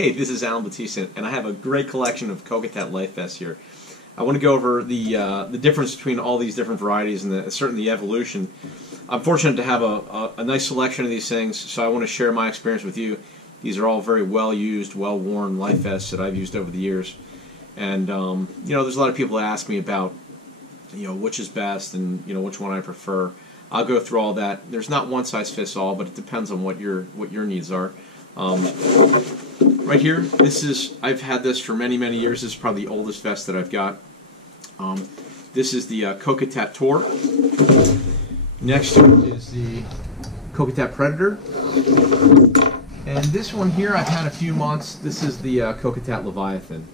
Hey, this is Alan Batista, and I have a great collection of Kokatat life vests here. I want to go over the difference between all these different varieties and certainly the evolution. I'm fortunate to have a nice selection of these things, so I want to share my experience with you. These are all very well-used, well-worn life vests that I've used over the years. And, there's a lot of people that ask me about, which is best and, which one I prefer. I'll go through all that. There's not one size fits all, but it depends on what your needs are. Right here, I've had this for many, many years. This is probably the oldest vest that I've got. This is the Kokatat Tour. Next to it is the Kokatat Predator. And this one here I've had a few months. This is the Kokatat Leviathan.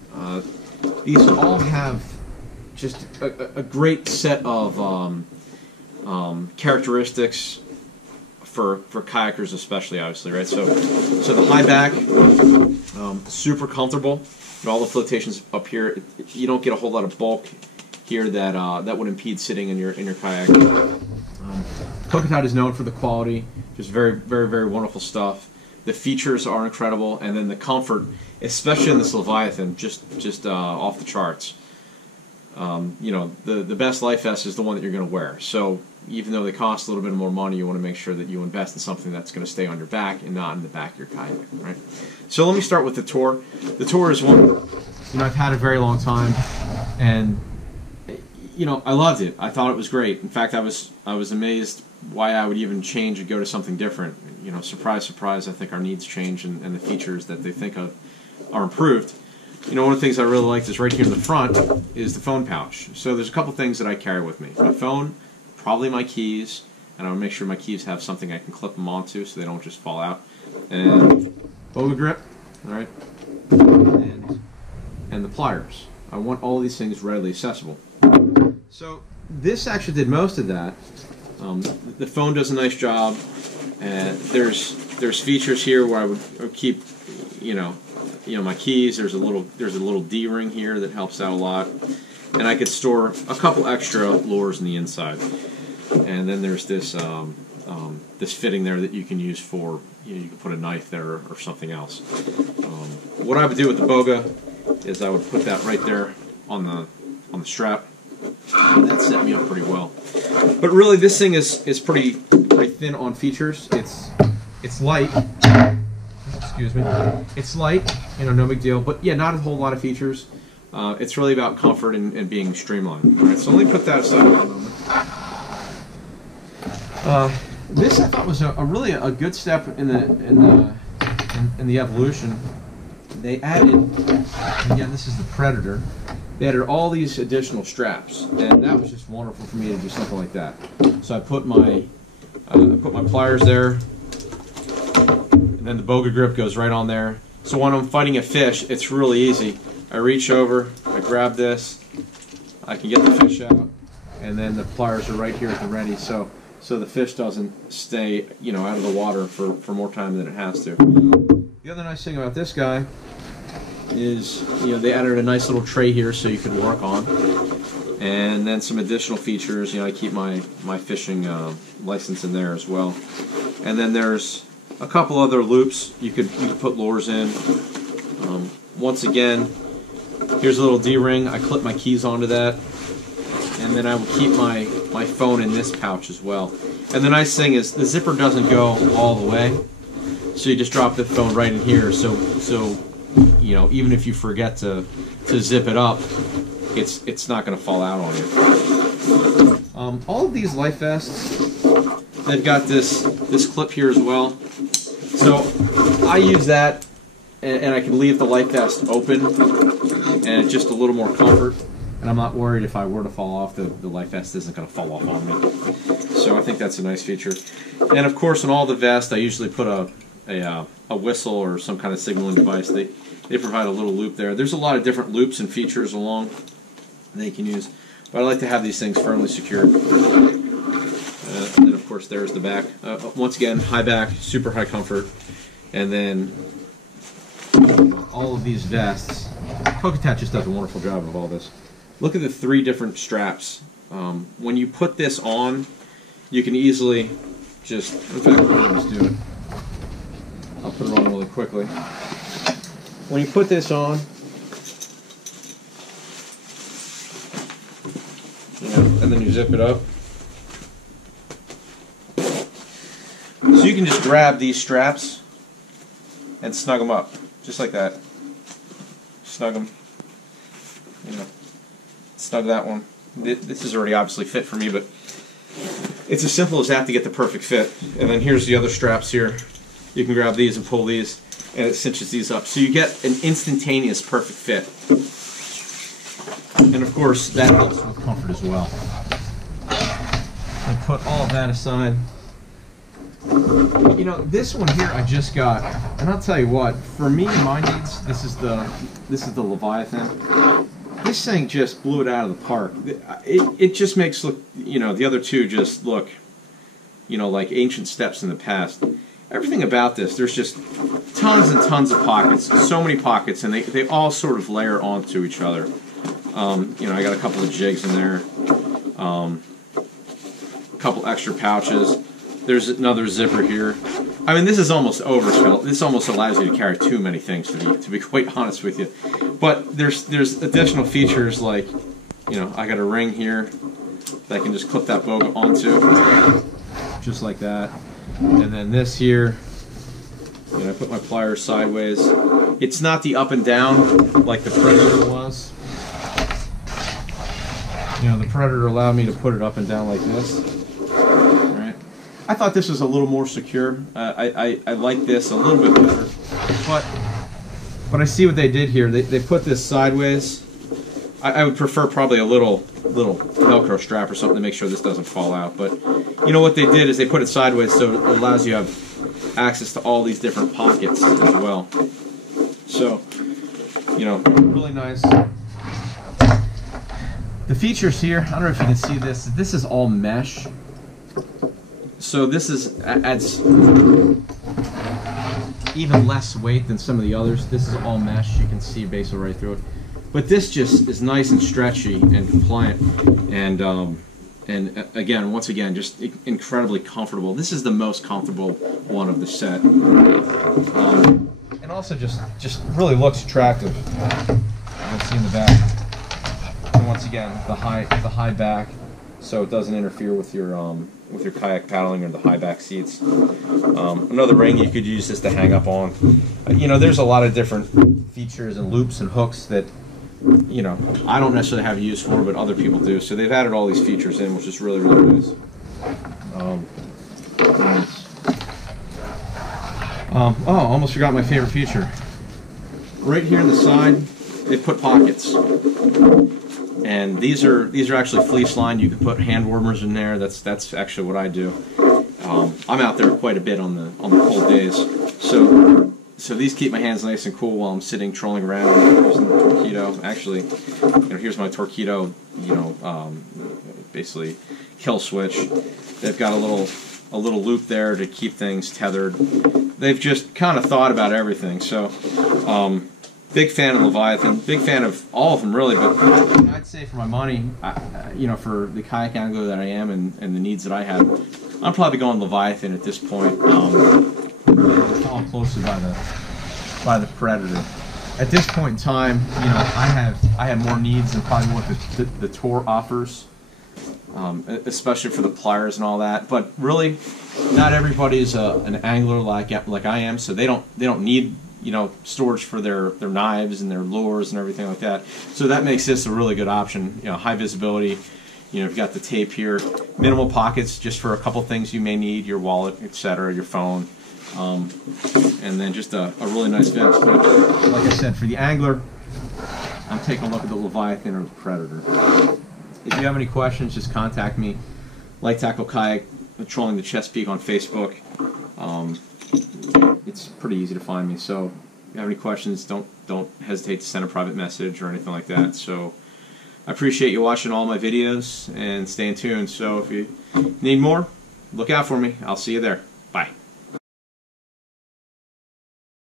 These all have just a great set of characteristics for kayakers, especially, obviously, right? So the high back, super comfortable. All the flotations up here. You don't get a whole lot of bulk here that would impede sitting in your kayak. Kokatat is known for the quality, just very, very, very wonderful stuff. The features are incredible, and then the comfort, especially in this Leviathan, just off the charts. The best life vest is the one that you're going to wear. So even though they cost a little bit more money, you want to make sure that you invest in something that's going to stay on your back and not in the back of your kayak, right? So let me start with the Tour. The Tour is one I've had a very long time, and I loved it. I thought it was great. In fact, I was amazed why I would even change and go to something different. Surprise, surprise, I think our needs change, and the features that they think of are improved. One of the things I really liked is right here in the front is the phone pouch. So there's a couple things that I carry with me. My phone, probably my keys, and I want to make sure my keys have something I can clip them onto so they don't just fall out. And boga grip, all right, and the pliers. I want all these things readily accessible. So this actually did most of that. The phone does a nice job. There's features here where I would keep, my keys. There's a little D-ring here that helps out a lot, and I could store a couple extra lures in the inside. And then there's this this fitting there that you can use for you can put a knife there or something else. What I would do with the boga is I would put that right there on the strap. That set me up pretty well. But really, this thing is pretty thin on features. It's light. Excuse me. It's light, no big deal. But yeah, not a whole lot of features. It's really about comfort and being streamlined. All right, so let me put that aside for a moment. This I thought was a really good step in the evolution. They added, again, this is the Predator. They added all these additional straps, and that was just wonderful for me to do something like that. So I put my pliers there, and then the boga grip goes right on there. So when I'm fighting a fish, it's really easy. I reach over, I grab this, I can get the fish out, and then the pliers are right here at the ready. So the fish doesn't stay, out of the water for more time than it has to. The other nice thing about this guy is, they added a nice little tray here so you could work on, and then some additional features. I keep my fishing license in there as well, and then there's a couple other loops you could put lures in. Once again, here's a little D-ring. I clip my keys onto that, and then I will keep my phone in this pouch as well. And the nice thing is the zipper doesn't go all the way, so you just drop the phone right in here. So even if you forget to zip it up, it's not going to fall out on you. All of these life vests, they've got this clip here as well. So I use that, and I can leave the life vest open, and it's just a little more comfort. And I'm not worried if I were to fall off, the life vest isn't going to fall off on me. So I think that's a nice feature. And of course, in all the vests, I usually put a whistle or some kind of signaling device. They provide a little loop there. There's a lot of different loops and features along they can use, but I like to have these things firmly secured. And then of course there's the back. Once again, high back, super high comfort, and then all of these vests. Kokatat just does a wonderful job of all this. Look at the 3 different straps. When you put this on, you can easily just, in fact, I'll just do it. I'll put it on really quickly. when you put this on, and then you zip it up. So you can just grab these straps and snug them up, just like that. Snug them. Snug that one. This is already obviously fit for me, but it's as simple as that to get the perfect fit. And then here's the other straps here. You can grab these and pull these, and it cinches these up. So you get an instantaneous perfect fit. And of course, that helps with comfort as well. And put all of that aside. This one here I just got, and I'll tell you what, for me and my needs, this is the Leviathan. This thing just blew it out of the park. It just makes the other two just look, like ancient steps in the past. Everything about this, there's just tons and tons of pockets, so many pockets, and they all sort of layer onto each other. I got a couple of jigs in there, a couple extra pouches. There's another zipper here. I mean, this is almost overkill. This almost allows you to carry too many things, to be quite honest with you. But there's additional features like, I got a ring here that I can just clip that boga onto, just like that. And then this here, I put my pliers sideways. It's not the up and down like the Predator was. The Predator allowed me to put it up and down like this. Right? I thought this was a little more secure. I like this a little bit better. But I see what they did here. They put this sideways. I would prefer probably a little Velcro strap or something to make sure this doesn't fall out. But what they did is they put it sideways so it allows you to have access to all these different pockets as well. So, really nice. The features here, I don't know if you can see this. This is all mesh. So this adds even less weight than some of the others. This is all mesh. You can see basically right through it. But this just is nice and stretchy and compliant, and again, once again, just incredibly comfortable. This is the most comfortable one of the set, and also just really looks attractive. You can see in the back. And once again, the high back, so it doesn't interfere with your kayak paddling or the high back seats. Another ring you could use this to hang up on. There's a lot of different features and loops and hooks that I don't necessarily have use for, but other people do. So they've added all these features in, which is really, really nice. Almost forgot my favorite feature. Right here on the side, they put pockets. And these are actually fleece lined. You can put hand warmers in there. That's actually what I do. I'm out there quite a bit on the cold days, so these keep my hands nice and cool while I'm sitting trolling around using the Torpedo. Actually, here's my Torpedo. Basically kill switch. They've got a little loop there to keep things tethered. They've just kind of thought about everything. So. Big fan of Leviathan, big fan of all of them really, but I'd say for my money, for the kayak angler that I am and the needs that I have, I'm probably going Leviathan at this point. Followed closely by the Predator. At this point in time, I have more needs than probably what the Tour offers, especially for the pliers and all that. But really, not everybody is an angler like I am, so they don't need storage for their knives and their lures and everything like that. So that makes this a really good option. High visibility. You've got the tape here. Minimal pockets just for a couple things you may need, your wallet, etc., your phone. And then just a really nice vest. But like I said, for the angler, I'm taking a look at the Leviathan or the Predator. If you have any questions, just contact me. Light Tackle Kayak, Trolling the Chesapeake on Facebook. It's pretty easy to find me, so if you have any questions, don't hesitate to send a private message or anything like that. So I appreciate you watching all my videos and staying tuned. So if you need more, look out for me. I'll see you there.